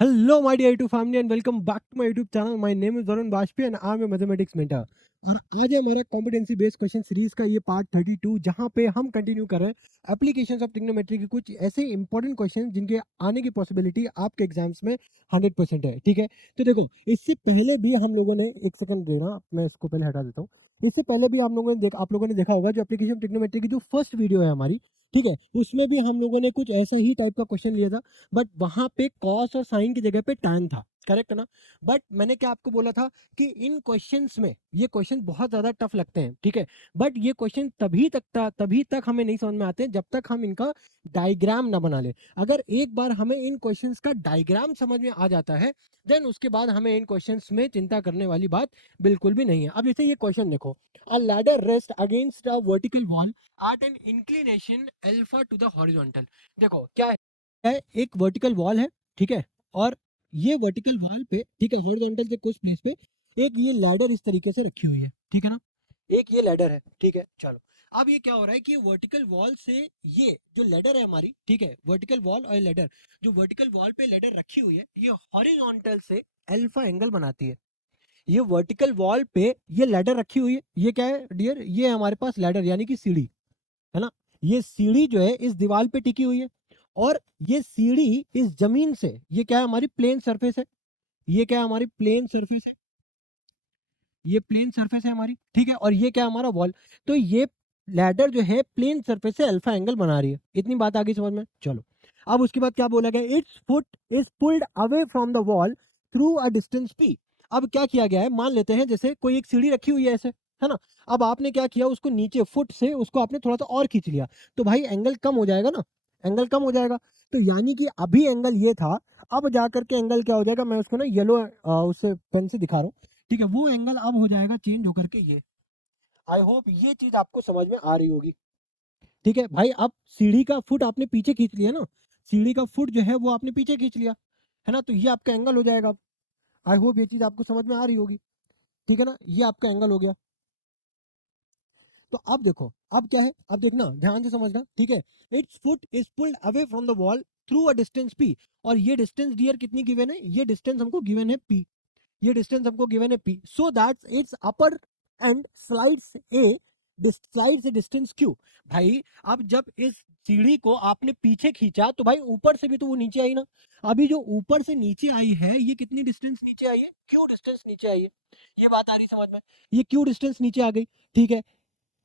Hello, my dear YouTube family, and welcome back to my YouTube channel. My name is Varun Bajpayee and I'm a mathematics mentor. और आज है हमारा competency based question series का ये part 32 जहां पे हम कंटिन्यू कर रहे हैं एप्लीकेशंस ऑफ ट्रिग्नोमेट्री के कुछ ऐसे इंपॉर्टेंट क्वेश्चन जिनके आने की पॉसिबिलिटी आपके एग्जाम्स में 100% है। ठीक है, तो देखो इससे पहले भी हम लोगों ने, एक सेकंड देना, मैं इसको पहले हटा देता हूँ। इससे पहले भी आप लोगों ने देखा होगा जो एप्लीकेशन ऑफ ट्रिग्नोमेट्री की जो फर्स्ट वीडियो है हमारी, ठीक है, उसमें भी हम लोगों ने कुछ ऐसा ही टाइप का क्वेश्चन लिया था, बट वहां पे कॉस और साइन की जगह पे टैन था। करेक्ट ना? बट मैंने क्या आपको बोला था कि इन क्वेश्चंस में ये क्वेश्चन बहुत ज्यादा टफ लगते हैं, ठीक है, बट ये क्वेश्चन तभी तक हमें नहीं समझ में आते जब तक हम इनका डायग्राम ना बना ले। अगर एक बार हमें इन क्वेश्चंस का डायग्राम समझ में आ जाता है देन उसके बाद हमें इन क्वेश्चंस में चिंता करने वाली बात बिल्कुल भी नहीं है। अब जैसे ये क्वेश्चन देखो, अ ladder rest against a vertical wall at N inclination alpha two the horizontal. देखो क्या है, एक वर्टिकल वॉल है, ठीक है, और ये वर्टिकल वॉल पे, ठीक है, हॉरिजॉन्टल के कुछ प्लेस पे एक ये लैडर इस तरीके से रखी हुई है, ठीक है ना, एक ये लैडर है, ठीक है। चलो, अब ये क्या हो रहा है कि वर्टिकल वॉल से ये जो लैडर है हमारी, ठीक है, वर्टिकल वॉल और लैडर, जो वर्टिकल वॉल पे लैडर रखी हुई है ये हॉरिजॉन्टल से अल्फा एंगल बनाती है। ये वर्टिकल वॉल पे ये लैडर रखी हुई है, ये क्या है डियर, ये है हमारे पास लैडर यानी कि सीढ़ी, है ना। ये सीढ़ी जो है इस दीवार पे टिकी हुई है और ये सीढ़ी इस जमीन से, ये क्या है हमारी प्लेन सरफेस है, ये क्या है हमारी प्लेन सरफेस है, ये प्लेन सरफेस है हमारी, ठीक है, और ये क्या है हमारा वॉल। तो ये लैडर जो है प्लेन सरफेस से अल्फा एंगल बना रही है। इतनी बात आ गई समझ में? चलो, अब उसके बाद क्या बोला गया, it's foot is pulled away from the wall through a distance P. अब क्या किया गया है, मान लेते हैं जैसे कोई एक सीढ़ी रखी हुई है ऐसे, है ना, अब आपने क्या किया, उसको नीचे फुट से उसको आपने थोड़ा सा और खींच लिया, तो भाई एंगल कम हो जाएगा ना, एंगल कम हो जाएगा। तो यानी कि अभी एंगल ये था, अब जाकर के एंगल क्या हो जाएगा, मैं उसको ना येलो उससे पेन से दिखा रहा हूँ, ठीक है, वो एंगल अब हो जाएगा चेंज होकर के ये। आई होप ये चीज आपको समझ में आ रही होगी। ठीक है भाई, अब सीढ़ी का फुट आपने पीछे खींच लिया ना, सीढ़ी का फुट जो है वो आपने पीछे खींच लिया, है ना, तो ये आपका एंगल हो जाएगा। आई होप ये चीज आपको समझ में आ रही होगी, ठीक है ना, ये आपका एंगल हो गया। तो अब देखो, अब क्या है, अब देखना ध्यान से समझना, ठीक है, it's foot is pulled away from the wall through a distance P, और ये डिस्टेंस डियर कितनी गिवन है, ये डिस्टेंस हमको गिवन है पी, ये डिस्टेंस हमको गिवन है P, so that it's upper and slides A distance Q. भाई अब जब इस सीढ़ी को आपने पीछे खींचा तो भाई ऊपर से भी तो वो नीचे आई ना, अभी जो ऊपर से नीचे आई है ये कितनी डिस्टेंस नीचे आई है, क्यू डिस्टेंस नीचे आई है। ये बात आ रही समझ में, ये क्यू डिस्टेंस नीचे आ गई, ठीक है,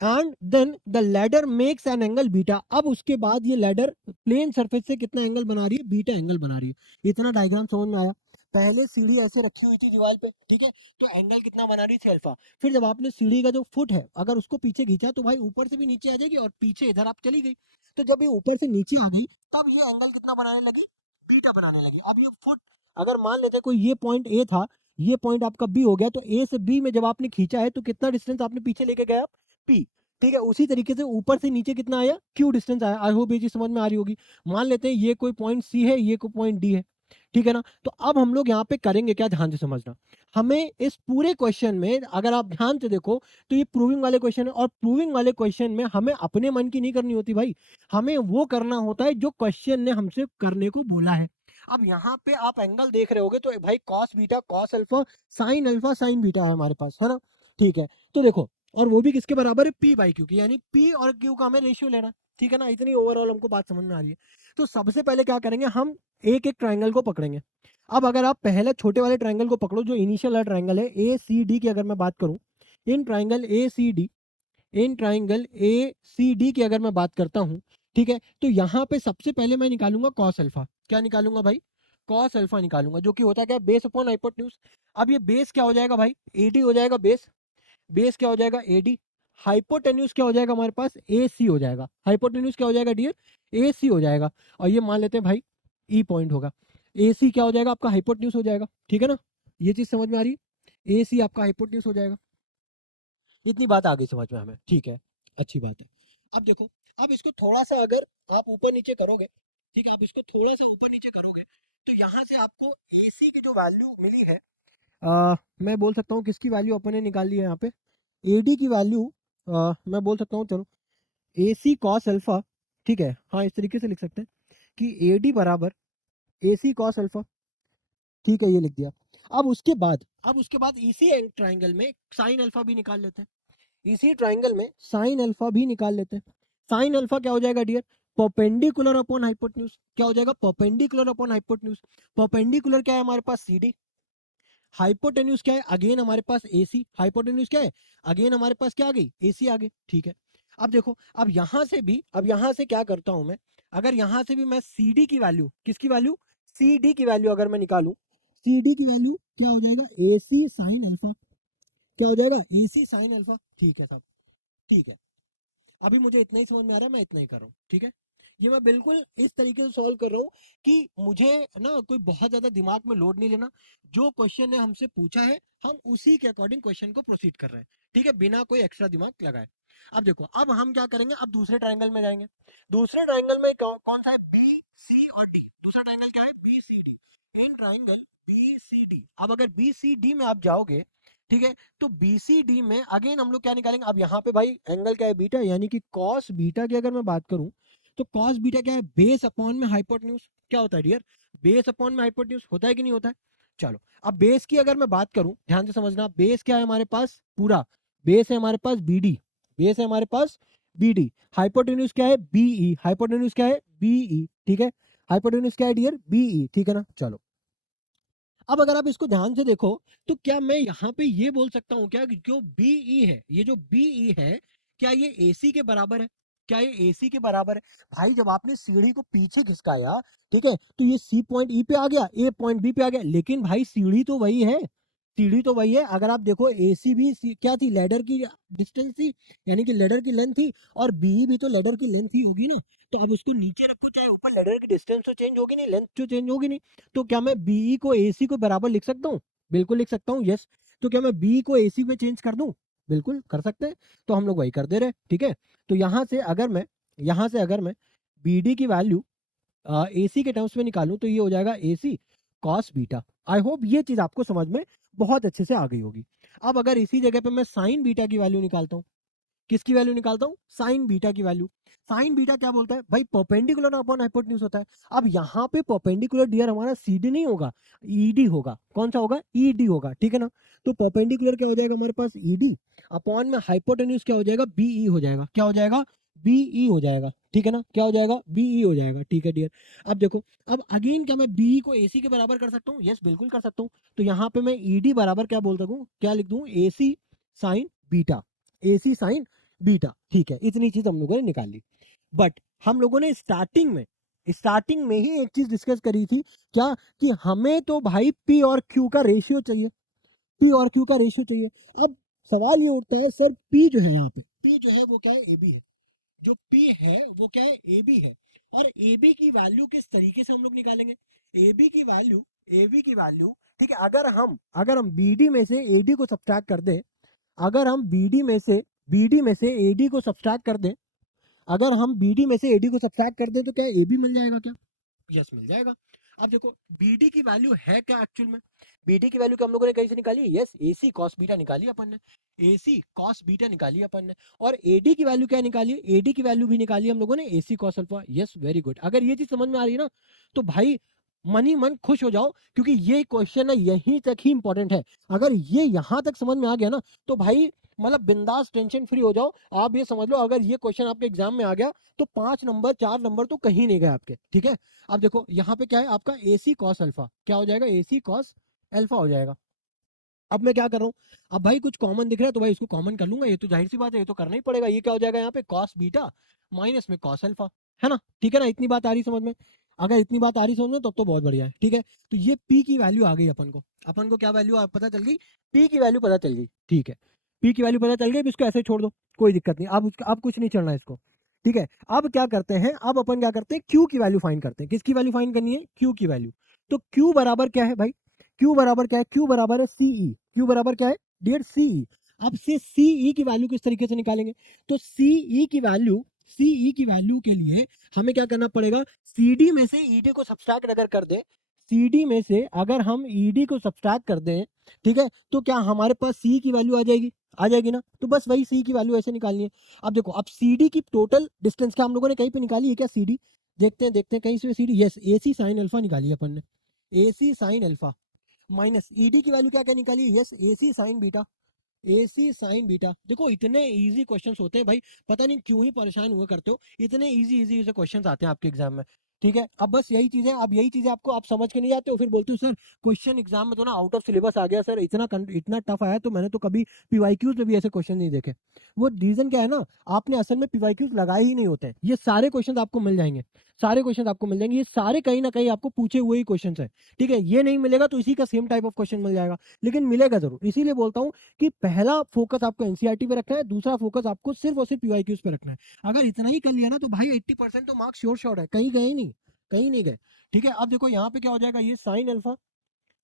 and then the ladder makes an angle beta. अब उसके बाद ये लैडर प्लेन सरफेस से कितना एंगल बना रही है, बीटा एंगल बना रही है। इतना डायग्राम समझ में आया? पहले सीढ़ी ऐसे रखी हुई थी दीवार पे, ठीक है, तो एंगल कितना बना रही थी, अल्फा। फिर जब आपने सीढ़ी का जो फुट है अगर उसको पीछे खींचा तो भाई ऊपर से भी नीचे आ जाएगी और पीछे इधर आप चली गई, तो जब ये ऊपर से नीचे आ गई तब ये एंगल कितना बनाने लगी, बीटा बनाने लगी। अब ये फुट, अगर मान लेते कोई ये पॉइंट ए था, ये पॉइंट आपका बी हो गया, तो ए से बी में जब आपने खींचा है तो कितना डिस्टेंस आपने पीछे लेके गए आप, पी, ठीक है। उसी तरीके से ऊपर से नीचे कितना आया, क्यू डिस्टेंस आया। आई होप ये चीज समझ में आ रही होगी। मान लेते हैं ये कोई पॉइंट सी है, ये कोई पॉइंट डी है, ठीक है ना। तो अब हम लोग यहाँ पे करेंगे क्या, ध्यान से समझना, हमें इस पूरे क्वेश्चन में अगर आप ध्यान से देखो तो ये प्रूविंग वाले क्वेश्चन है, और प्रूविंग वाले क्वेश्चन में हमें अपने मन की नहीं करनी होती भाई, हमें वो करना होता है जो क्वेश्चन ने हमसे करने को बोला है। अब यहाँ पे आप एंगल देख रहे होगे तो भाई cos beta cos alpha sign beta है हमारे पास, है ना, ठीक है। तो देखो, और वो भी किसके बराबर है, पी बाई क्यू की, यानी पी और क्यू का हमें रेशियो लेना है, ठीक है ना। इतनी ओवरऑल हमको बात समझ में आ रही है। तो सबसे पहले क्या करेंगे, हम एक एक ट्राइंगल को पकड़ेंगे। अब अगर आप पहले छोटे वाले ट्राइंगल को पकड़ो जो इनिशियल वाला ट्राइंगल है ए सी डी की, अगर मैं बात करूं, in triangle A C D, in triangle A C D की अगर मैं बात करता हूं, ठीक है, तो यहाँ पे सबसे पहले मैं निकालूंगा कॉस अल्फा। क्या निकालूंगा भाई, कॉस अल्फा निकालूंगा, जो कि होता है क्या, बेस अपॉन हाइपोटेन्यूज। अब ये बेस क्या हो जाएगा भाई, एडी हो जाएगा बेस, बेस क्या हो जाएगा एडी, हाइपोटेन्यूज क्या हो जाएगा हमारे पास, ए सी हो जाएगा, हाइपोटेन्यूज क्या हो जाएगा डियर, ए सी हो जाएगा, और ये मान लेते हैं भाई ई पॉइंट होगा, ए सी क्या हो जाएगा आपका, हाइपोटेन्यूज हो जाएगा, ठीक है ना। ये चीज समझ में आ रही है, ए सी आपका हाइपोटेन्यूज हो जाएगा। इतनी बात आ गई समझ में हमें, ठीक है, अच्छी बात है। अब देखो, अब इसको थोड़ा सा अगर आप ऊपर नीचे करोगे, ठीक है, आप इसको थोड़ा सा ऊपर नीचे करोगे तो यहाँ से आपको ए सी की जो वैल्यू मिली है, मैं बोल सकता हूँ किसकी वैल्यू अपन ने निकाल ली है यहाँ पे, एडी की वैल्यू, मैं बोल सकता हूँ, चलो, ए सी कॉस अल्फा, ठीक है, हाँ इस तरीके से लिख सकते हैं कि ए डी बराबर ए सी कॉस अल्फा, ठीक है, ये लिख दिया। अब उसके बाद इसी ट्राइंगल में साइन अल्फा भी निकाल लेते हैं। इसी ट्राइंगल में साइन अल्फा भी निकाल लेते हैं। साइन अल्फा क्या हो जाएगा डियर? Perpendicular upon hypotenuse. क्या हो जाएगा? Perpendicular upon hypotenuse. परपेंडिकुलर क्या है हमारे पास? CD। हाइपोटेन्यूज क्या है? अगेन हमारे पास AC। हाइपोटेन्यूज क्या है? अगेन हमारे पास क्या आ गई? AC आ गई। ठीक है, अब देखो, अब यहां से क्या करता हूं मैं? अगर यहां से भी मैं CD की वैल्यू, किसकी वैल्यू? CD की वैल्यू अगर मैं निकालूं, CD की वैल्यू क्या हो जाएगा? AC sine alpha. क्या हो जाएगा? AC sine alpha. ठीक है साहब, ठीक है। अभी मुझे इतना ही समझ में आ रहा है, मैं इतना ही कर रहा हूँ। ठीक है, ये मैं बिल्कुल इस तरीके से सॉल्व कर रहा हूँ कि मुझे ना कोई बहुत ज्यादा दिमाग में लोड नहीं लेना। जो क्वेश्चन ने हमसे पूछा है, हम उसी के अकॉर्डिंग क्वेश्चन को प्रोसीड कर रहे हैं। ठीक है, बिना कोई एक्स्ट्रा दिमाग लगाए। अब देखो, अब हम क्या करेंगे? अब दूसरे ट्रायंगल में जाएंगे। दूसरे ट्रायंगल में कौन सा है? BCD। दूसरा ट्रायंगल क्या है? BCD। इन ट्रायंगल BCD, अब अगर BCD में आप जाओगे, ठीक है, तो BCD में अगेन हम लोग क्या निकालेंगे? अब यहाँ पे भाई एंगल क्या है? बीटा, यानी कि कॉस बीटा की अगर मैं बात करूं, तो कॉस बीटा क्या है? बेस अपॉन में हाइपोटेन्यूज। क्या होता है डियर? बेस अपॉन में हाइपोटेन्यूज। होता है कि नहीं होता है? चलो, अब बेस की अगर मैं बात करूं, ध्यान से समझना, बेस क्या है हमारे पास? पूरा बेस है हमारे पास BD। बेस है हमारे पास BD। हाइपोटेन्यूज क्या है? BE। हाइपोटेन्यूज क्या है? BE। ठीक है, हाइपोटेन्यूज क्या है डियर? BE। ठीक है ना? चलो, अब अगर आप इसको ध्यान से देखो, तो क्या मैं यहाँ पे ये बोल सकता हूँ क्या कि जो BE है, ये जो BE है, क्या ये AC के बराबर है? क्या ये AC के बराबर है? भाई जब आपने सीढ़ी को पीछे खिसकाया, ठीक है, तो ये C पॉइंट E पे आ गया, A पॉइंट B पे आ गया, लेकिन भाई सीढ़ी तो वही है। सीढ़ी तो वही है। अगर आप देखो, AC भी क्या थी? लैडर की डिस्टेंस थी, यानी कि लैडर की लेंथ थी, और BE भी तो लैडर की लेंथ ही होगी ना। तो अब उसको नीचे रखो चाहे ऊपर, लैडर की डिस्टेंस तो चेंज होगी नहीं, लेंथ तो चेंज होगी नहीं। तो क्या मैं BE को AC को बराबर लिख सकता हूँ? बिल्कुल लिख सकता हूँ, यस। तो क्या मैं BE को AC में चेंज कर दूं? बिल्कुल कर सकते हैं। तो हम लोग वही कर दे रहे हैं। ठीक है, तो यहाँ से अगर मैं BD की वैल्यू AC के टर्म्स में निकालूं, तो ये हो जाएगा AC cos beta. I hope ये चीज आपको समझ में बहुत अच्छे से आ गई होगी। अब अगर इसी जगह पे मैं साइन बीटा की वैल्यू निकालता हूँ, किसकी वैल्यू निकालता हूँ? साइन बीटा की वैल्यू। साइन बीटा क्या बोलता है भाई? परपेंडिकुलर अपॉन हाइपोटेन्यूज होता है। अब यहाँ पे परपेंडिकुलर डियर हमारा CD नहीं होगा, ED होगा। कौन सा होगा? ED होगा। ठीक है ना? तो परपेंडिकुलर क्या हो जाएगा हमारे पास? ED अपॉन में हाइपोटेन्यूज क्या हो जाएगा? BE हो जाएगा। क्या हो जाएगा? BE हो जाएगा। ठीक है ना? क्या हो जाएगा? BE हो जाएगा। ठीक है डियर, अब देखो, अब अगेन क्या मैं BE को AC के बराबर कर सकता हूँ? यस, बिल्कुल कर सकता हूँ। तो यहाँ पे मैं ED बराबर क्या बोल सकूँ? क्या लिख दूँ? AC sign beta. AC sign beta. ठीक है, इतनी चीज हम लोगों ने निकाल ली। बट हम लोगों ने स्टार्टिंग में ही एक चीज डिस्कस करी थी, क्या? कि हमें तो भाई P और Q का रेशियो चाहिए। P और Q का रेशियो चाहिए। अब सवाल ये उठता है, सर P जो है यहाँ पे, P जो है वो क्या है? AB है। जो P है वो क्या है? AB है। और AB की वैल्यू किस तरीके से हम लोग निकालेंगे? AB की वैल्यू, ठीक है, अगर हम BD में से AD को सब्ट्रैक्ट कर दें, अगर हम BD में से AD को सब्सट्रैक्ट कर दें, अगर हम BD में से AD को सब्सट्रैक्ट कर दें, तो क्या AB मिल जाएगा क्या? यस, मिल जाएगा। अब देखो, BD की वैल्यू है क्या एक्चुअल में? BD की वैल्यू क्या हम लोगों ने कहीं से निकाली? यस, AC cos बीटा निकाली अपन ने। AC cos बीटा निकाली अपन ने। और AD की वैल्यू क्या निकाली? AD की वैल्यू भी निकाली हम लोगों ने, AC cos alpha. Yes, very good. अगर ये चीज समझ में आ रही है ना, तो भाई मन ही मन खुश हो जाओ, क्योंकि ये क्वेश्चन है यहीं तक ही इंपॉर्टेंट है। अगर ये यहां तक समझ में आ गया ना, तो भाई मतलब बिंदास, टेंशन फ्री हो जाओ। आप ये समझ लो, अगर ये क्वेश्चन आपके एग्जाम में आ गया, तो 5 नंबर 4 नंबर तो कहीं नहीं गए आपके। ठीक है, अब देखो यहाँ पे क्या है आपका? AC cos alpha. क्या हो जाएगा? AC cos अल्फा हो जाएगा। अब मैं क्या कर रहा हूँ? अब भाई कुछ कॉमन दिख रहा है, तो भाई इसको कॉमन कर लूंगा। ये तो जाहिर सी बात है, ये तो करना ही पड़ेगा। ये क्या हो जाएगा यहाँ पे? cos बीटा माइनस में cos अल्फा, है ना? ठीक है ना? इतनी बात आ रही समझ में? अगर इतनी बात आ रही समझ में, तब तो बहुत बढ़िया है। ठीक है, तो ये P की वैल्यू आ गई अपन को क्या वैल्यू पता चल गई? P की वैल्यू पता चल गई। ठीक है, P की वैल्यू पता चल गई। अब इसको ऐसे छोड़ दो, कोई दिक्कत नहीं। अब कुछ नहीं चलना है इसको। ठीक है, अब क्या करते हैं? अब अपन क्या करते हैं? Q की वैल्यू फाइंड करते हैं। किसकी वैल्यू फाइंड करनी है? Q की वैल्यू। तो Q बराबर क्या है भाई? Q बराबर क्या है? Q बराबर है CE। Q बराबर क्या है डियर? CE। अब से CE की वैल्यू किस तरीके से निकालेंगे? तो CE की वैल्यू के लिए हमें क्या करना पड़ेगा? CD में से ED को सब्सट्रैक्ट अगर कर दें, CD में से अगर हम ED को सब्सट्रैक्ट कर दें, ठीक है, तो क्या हमारे पास C की वैल्यू आ जाएगी ना? तो बस वही C की वैल्यू ऐसे निकालनी है। अब देखो, अब CD की टोटल डिस्टेंस क्या हम लोगों ने कहीं पे निकाली है क्या? CD देखते हैं कहीं से CD। Yes, AC sine alpha निकाली है अपन ने। AC sine alpha. Minus ED की वैल्यू क्या क्या निकाली, yes AC sign beta, AC sign beta. देखो इतने इजी क्वेश्चंस होते हैं भाई, पता नहीं क्यों ही परेशान हुए करते हो, इतने इजी इजी से क्वेश्चंस आते हैं आपके एग्जाम में। ठीक है, अब बस यही चीजें, अब यही चीजें आपको आप समझ के नहीं आते हो, फिर बोलते हो सर क्वेश्चन एग्जाम में तो ना आउट ऑफ सिलेबस आ गया सर, इतना टफ आया, तो मैंने तो कभी पीवाईक्यूज में भी ऐसे क्वेश्चन नहीं देखे। वो रीजन क्या है ना, आपने असल में पीवाईक्यूज लगाए ही नहीं होते हैं। ये सारे क्वेश्चन आपको मिल जाएंगे, सारे क्वेश्चन आपको मिल जाएंगे, ये सारे कहीं ना कहीं आपको पूछे हुए ही क्वेश्चन है। ठीक है, ये नहीं मिलेगा तो इसी का सेम टाइप ऑफ क्वेश्चन मिल जाएगा, लेकिन मिलेगा जरूर। इसीलिए बोलता हूँ कि पहला फोकस आपको एनसीईआरटी पे रखना है, दूसरा फोकस आपको सिर्फ और सिर्फ पीवाईक्यूज पे रखना है। अगर इतना ही कर लिया ना तो भाई 80% तो मार्क्स श्योर शॉट है, कहीं गए नहीं, कहीं नहीं गए। ठीक है, अब देखो यहाँ पे क्या हो जाएगा, ये sine alpha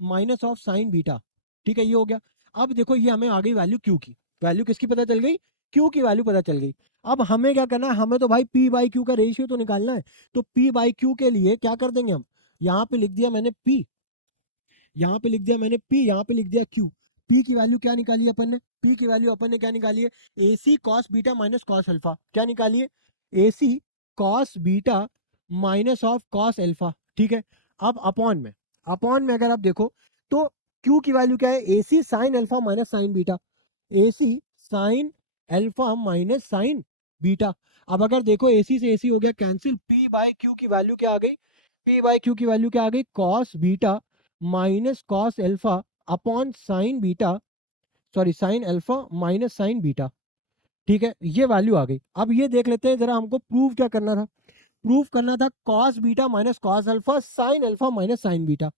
minus of sine beta. ठीक है, ये हो गया। अब देखो ये हमें आ गई वैल्यू क्यू की, वैल्यू किसकी पता चल गई, क्यू की वैल्यू पता चल गई। अब हमें क्या करना है, हमें तो भाई पी बाई क्यू का रेशियो तो निकालना है। तो पी बाई क्यू के लिए क्या कर देंगे हम, यहाँ पे लिख दिया मैंने पी, यहाँ पे लिख दिया मैंने पी, यहाँ पे लिख दिया क्यू। पी की वैल्यू क्या निकाली है अपन ने, पी की वैल्यू अपन ने क्या निकाली है, AC cos beta minus cos alpha. क्या निकाली है, AC cos beta minus of cos alpha. ठीक है, अब अपॉन में अगर आप देखो तो क्यू की वैल्यू क्या है, AC sine alpha minus sign beta, AC sine alpha minus sign beta. अब अगर देखो AC से AC हो गया कैंसिल, P बाय Q की वैल्यू क्या आ गई, P बाय Q की वैल्यू क्या आ गई, cos beta minus cos alpha upon sine beta, sorry sine alpha minus sign beta. ठीक है, ये वैल्यू आ गई। अब ये देख लेते हैं जरा, हमको प्रूव क्या करना था, प्रूफ करना था cos beta minus cos alpha sine alpha minus sign beta.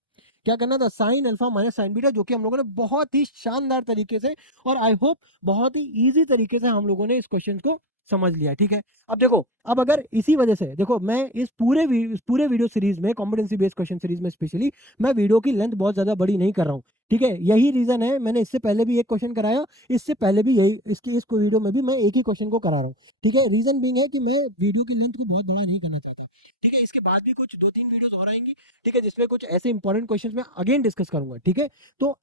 क्या करना था, sine alpha minus sign beta, जो कि हम लोगों ने बहुत ही शानदार तरीके से और आई होप बहुत ही इजी तरीके से हम लोगों ने इस क्वेश्चन को समझ लिया। ठीक है, अब देखो, अब अगर इसी वजह से देखो मैं इस पूरे वीडियो सीरीज में, कॉम्पिटेंसी बेस्ड क्वेश्चन सीरीज में स्पेशली, मैं वीडियो की लेंथ बहुत ज्यादा बड़ी नहीं कर रहा हूँ। ठीक है, यही रीजन है, मैंने इससे पहले भी एक क्वेश्चन कराया, इससे पहले भी यही, इस वीडियो में भी मैं एक ही क्वेश्चन को करा रहा हूँ। ठीक है, रीजन बीइंग है कि मैं वीडियो की लेंथ को बहुत बड़ा नहीं करना चाहता। ठीक है, इसके बाद भी कुछ 2-3 वीडियोस और आएंगी। ठीक है, जिसमें कुछ ऐसे इंपॉर्टेंट क्वेश्चंस मैं अगेन डिस्कस करूंगा। ठीक है, तो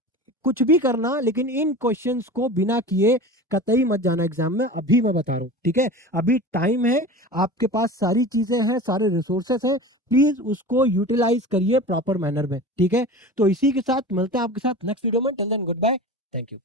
कुछ भी करना, लेकिन इन क्वेश्चंस को बिना किए कतई मत जाना एग्जाम में, अभी मैं बता रहा हूँ। ठीक है, अभी टाइम है, आपके पास सारी चीजें हैं, सारे रिसोर्सेस हैं, प्लीज उसको यूटिलाइज करिए प्रॉपर मैनर में। ठीक है, तो इसी के साथ मिलते हैं आपके साथ नेक्स्ट वीडियो में, till then goodbye, thank you.